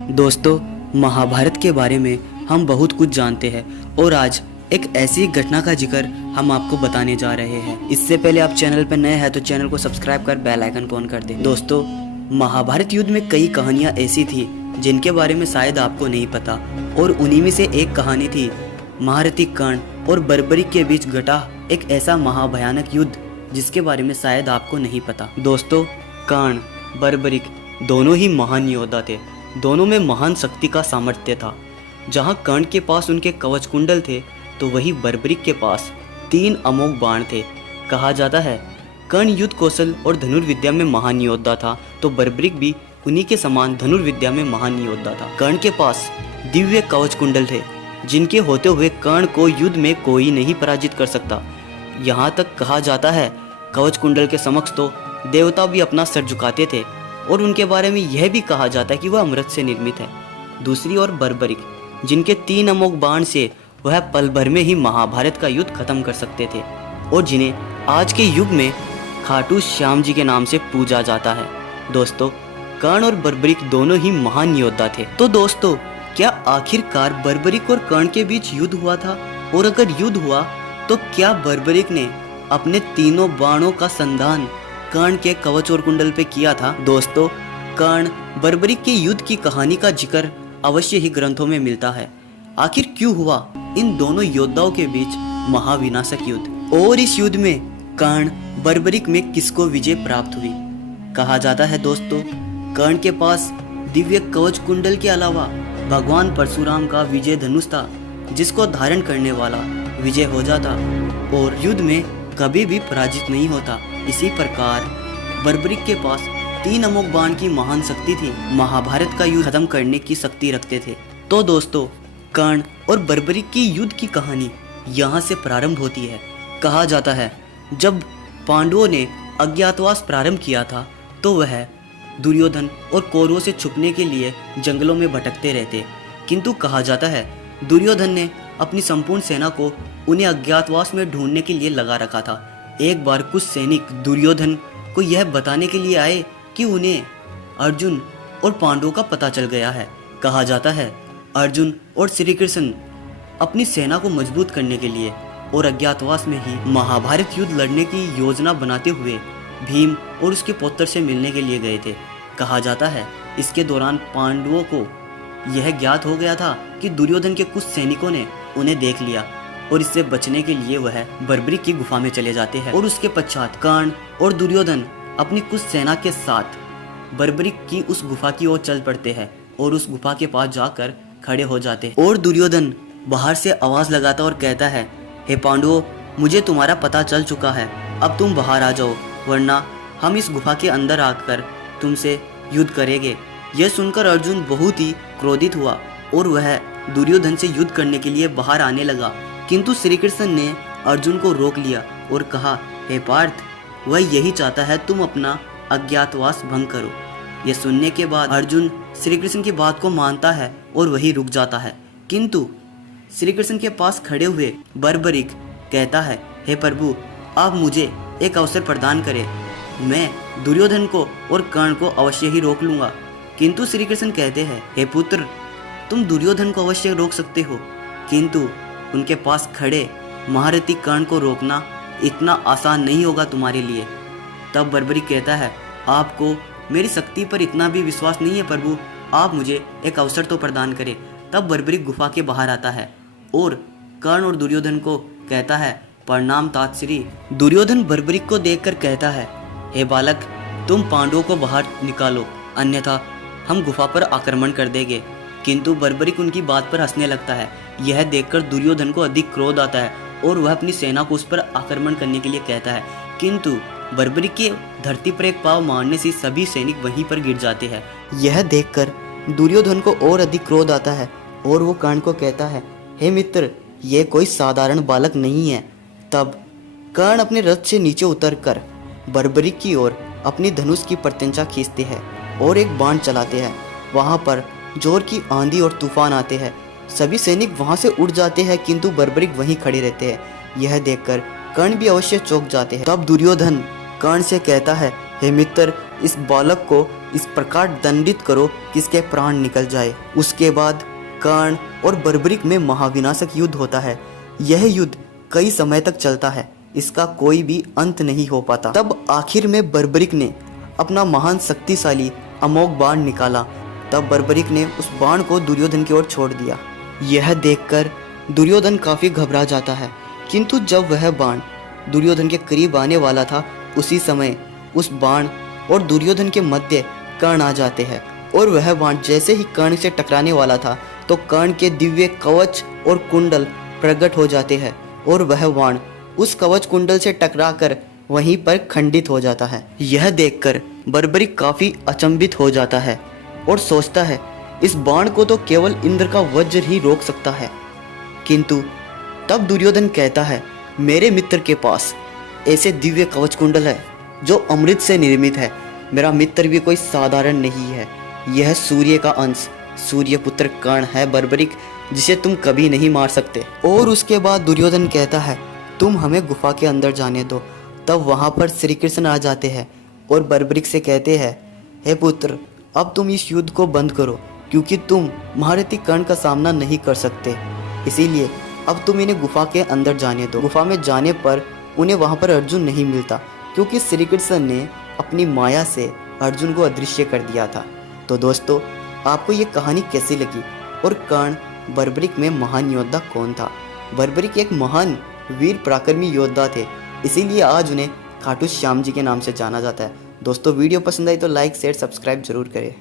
दोस्तों, महाभारत के बारे में हम बहुत कुछ जानते हैं और आज एक ऐसी घटना का जिक्र हम आपको बताने जा रहे हैं। इससे पहले आप चैनल पर नए हैं तो चैनल को सब्सक्राइब कर बेल आइकन को ऑन कर दें। दोस्तों, महाभारत युद्ध में कई कहानियां ऐसी थी जिनके बारे में शायद आपको नहीं पता और उन्हीं में से एक कहानी थी महारथी कर्ण और बर्बरीक के बीच घटा एक ऐसा महाभयानक युद्ध जिसके बारे में शायद आपको नहीं पता। दोस्तों, कर्ण बर्बरीक दोनों ही महान योद्धा थे। दोनों में महान शक्ति का सामर्थ्य था। जहां कर्ण के पास उनके कवच कुंडल थे तो वही बर्बरीक के पास 3 अमोघ बाण थे। कहा जाता है कर्ण युद्ध कौशल और धनुर्विद्या में महान योद्धा था तो बर्बरीक भी उन्हीं के समान धनुर्विद्या में महान योद्धा था। कर्ण के पास दिव्य कवच कुंडल थे जिनके होते हुए कर्ण को युद्ध में कोई नहीं पराजित कर सकता। यहाँ तक कहा जाता है कवच कुंडल के समक्ष तो देवता भी अपना सर झुकाते थे और उनके बारे में यह भी कहा जाता है कि वह अमृत से निर्मित है। दूसरी ओर बर्बरीक जिनके 3 अमोघ बाण से वह पल भर में ही महाभारत का युद्ध खत्म कर सकते थे और जिन्हें आज के युग में खाटू श्याम जी के नाम से पूजा जाता है। दोस्तों, कर्ण और बर्बरीक दोनों ही महान योद्धा थे। तो दोस्तों, क्या आखिरकार बर्बरीक और कर्ण के बीच युद्ध हुआ था? और अगर युद्ध हुआ तो क्या बर्बरीक ने अपने तीनों बाणों का संधान कर्ण के कवच और कुंडल पे किया था? दोस्तों, कर्ण बर्बरीक के युद्ध की कहानी का जिक्र अवश्य ही ग्रंथों में मिलता है। आखिर क्यों हुआ इन दोनों योद्धाओं के बीच महाविनाशक युद्ध और इस युद्ध में कर्ण बर्बरीक में किसको विजय प्राप्त हुई? कहा जाता है दोस्तों, कर्ण के पास दिव्य कवच कुंडल के अलावा भगवान परशुराम का विजय धनुष था जिसको धारण करने वाला विजय हो जाता और युद्ध में कभी भी पराजित नहीं होता। इसी प्रकार बर्बरीक के पास 3 अमोघ बाण की महान शक्ति थी, महाभारत का युद्ध खत्म करने की शक्ति रखते थे। तो दोस्तों, कर्ण और बर्बरीक की युद्ध की कहानी यहाँ से प्रारंभ होती है। कहा जाता है जब पांडवों ने अज्ञातवास प्रारंभ किया था तो वह दुर्योधन और कौरवों से छुपने के लिए जंगलों में भटकते रहते, किंतु कहा जाता है दुर्योधन ने अपनी संपूर्ण सेना को उन्हें अज्ञातवास में ढूंढने के लिए लगा रखा था। एक बार कुछ सैनिक दुर्योधन को यह बताने के लिए आए कि उन्हें अर्जुन और पांडवों का पता चल गया है। कहा जाता है अर्जुन और श्री कृष्ण अपनी सेना को मजबूत करने के लिए और अज्ञातवास में ही महाभारत युद्ध लड़ने की योजना बनाते हुए भीम और उसके पुत्र से मिलने के लिए गए थे। कहा जाता है इसके दौरान पांडवों को यह ज्ञात हो गया था कि दुर्योधन के कुछ सैनिकों ने उन्हें देख लिया और इससे बचने के लिए वह बर्बरीक की गुफा में चले जाते हैं और उसके पश्चात कर्ण और दुर्योधन अपनी कुछ सेना के साथ बर्बरीक की उस गुफा की ओर चल पड़ते हैं और उस गुफा के पास जाकर खड़े हो जाते हैं और दुर्योधन बाहर से आवाज लगाता और कहता है, हे पांडवों, मुझे तुम्हारा पता चल चुका है, अब तुम बाहर आ जाओ वरना हम इस गुफा के अंदर आकर तुमसे युद्ध करेंगे। यह सुनकर अर्जुन बहुत ही क्रोधित हुआ और वह दुर्योधन से युद्ध करने के लिए बाहर आने लगा, किंतु श्री कृष्ण ने अर्जुन को रोक लिया और कहा, हे पार्थ, वह यही चाहता है तुम अपना अज्ञातवास भंग करो। यह सुनने के बाद अर्जुन श्री कृष्ण की बात को मानता है और वही रुक जाता है, किंतु श्री कृष्ण के पास खड़े हुए बर्बरीक कहता है, हे प्रभु, आप मुझे एक अवसर प्रदान करें, मैं दुर्योधन को और कर्ण को अवश्य ही रोक लूंगा। किंतु श्री कृष्ण कहते हैं, हे पुत्र, तुम दुर्योधन को अवश्य रोक सकते हो, किंतु उनके पास खड़े महारथी कर्ण को रोकना इतना आसान नहीं होगा तुम्हारे लिए। तब बर्बरीक कहता है, आपको मेरी शक्ति पर इतना भी विश्वास नहीं है प्रभु, आप मुझे एक अवसर तो प्रदान करें। तब बर्बरीक गुफा के बाहर आता है और कर्ण और दुर्योधन को कहता है, प्रणाम तात श्री। दुर्योधन बर्बरीक को देखकर कहता है, हे बालक, तुम पांडवों को बाहर निकालो, अन्यथा हम गुफा पर आक्रमण कर देंगे। किंतु बर्बरीक उनकी बात पर हंसने लगता है। यह देखकर दुर्योधन को अधिक क्रोध आता है और वह अपनी सेना को उस पर आक्रमण करने के लिए कहता है, किंतु बर्बरीक के धरती पर एक पांव मारने से सभी सैनिक वहीं पर गिर जाते हैं। यह देखकर दुर्योधन को और अधिक क्रोध आता है और वो कर्ण को कहता है, हे मित्र, यह कोई साधारण बालक नहीं है। तब कर्ण अपने रथ से नीचे उतरकर बर्बरीक की ओर अपनी धनुष की प्रत्यंचा खींचते हैं और एक बाण चलाते हैं। वहां पर जोर की आंधी और तूफान आते हैं। सभी सैनिक वहां से उड़ जाते हैं, किंतु बर्बरीक वहीं खड़े रहते हैं। यह देखकर कर्ण भी अवश्य चौंक जाते हैं। तब दुर्योधन कर्ण से कहता है, हे मित्र, इस बालक को इस प्रकार दंडित करो कि इसके प्राण निकल जाए। उसके बाद कर्ण और बर्बरिक में महाविनाशक युद्ध होता है। यह युद्ध कई समय तक चलता है, इसका कोई भी अंत नहीं हो पाता। तब आखिर में बर्बरिक ने अपना महान शक्तिशाली अमोघ बाण निकाला। तब बर्बरिक ने उस बाण को दुर्योधन की ओर छोड़ दिया। यह देखकर दुर्योधन काफी घबरा जाता है, किंतु जब वह बाण दुर्योधन के करीब आने वाला था, उसी समय उस बाण और दुर्योधन के मध्य कर्ण आ जाते हैं और वह बाण जैसे ही कर्ण से टकराने वाला था तो कर्ण के दिव्य कवच और कुंडल प्रकट हो जाते हैं और वह बाण उस कवच कुंडल से टकराकर वहीं पर खंडित हो जाता है। यह देखकर बर्बरिक काफी अचंभित हो जाता है और सोचता है इस बाण को तो केवल इंद्र का वज्र ही रोक सकता है। किंतु तब दुर्योधन कहता है, मेरे मित्र के पास ऐसे दिव्य कवच कुंडल है जो अमृत से निर्मित है। मेरा मित्र भी कोई साधारण नहीं है, यह सूर्य का अंश सूर्य पुत्र कर्ण है बर्बरिक, जिसे तुम कभी नहीं मार सकते। और उसके बाद दुर्योधन कहता है, तुम हमें गुफा के अंदर जाने दो। तब वहाँ पर श्री कृष्ण आ जाते हैं और बर्बरिक से कहते हैं, हे पुत्र, अब तुम इस युद्ध को बंद करो, क्योंकि तुम महारथी कर्ण का सामना नहीं कर सकते, इसीलिए अब तुम इन्हें गुफा के अंदर जाने दो। गुफा में जाने पर उन्हें वहाँ पर अर्जुन नहीं मिलता, क्योंकि श्री कृष्ण ने अपनी माया से अर्जुन को अदृश्य कर दिया था। तो दोस्तों, आपको ये कहानी कैसी लगी और कर्ण बर्बरिक में महान योद्धा कौन था? बर्बरिक एक महान वीर पराक्रमी योद्धा थे, इसीलिए आज उन्हें खाटू श्याम जी के नाम से जाना जाता है। दोस्तों, वीडियो पसंद आई तो लाइक शेयर सब्सक्राइब जरूर करें।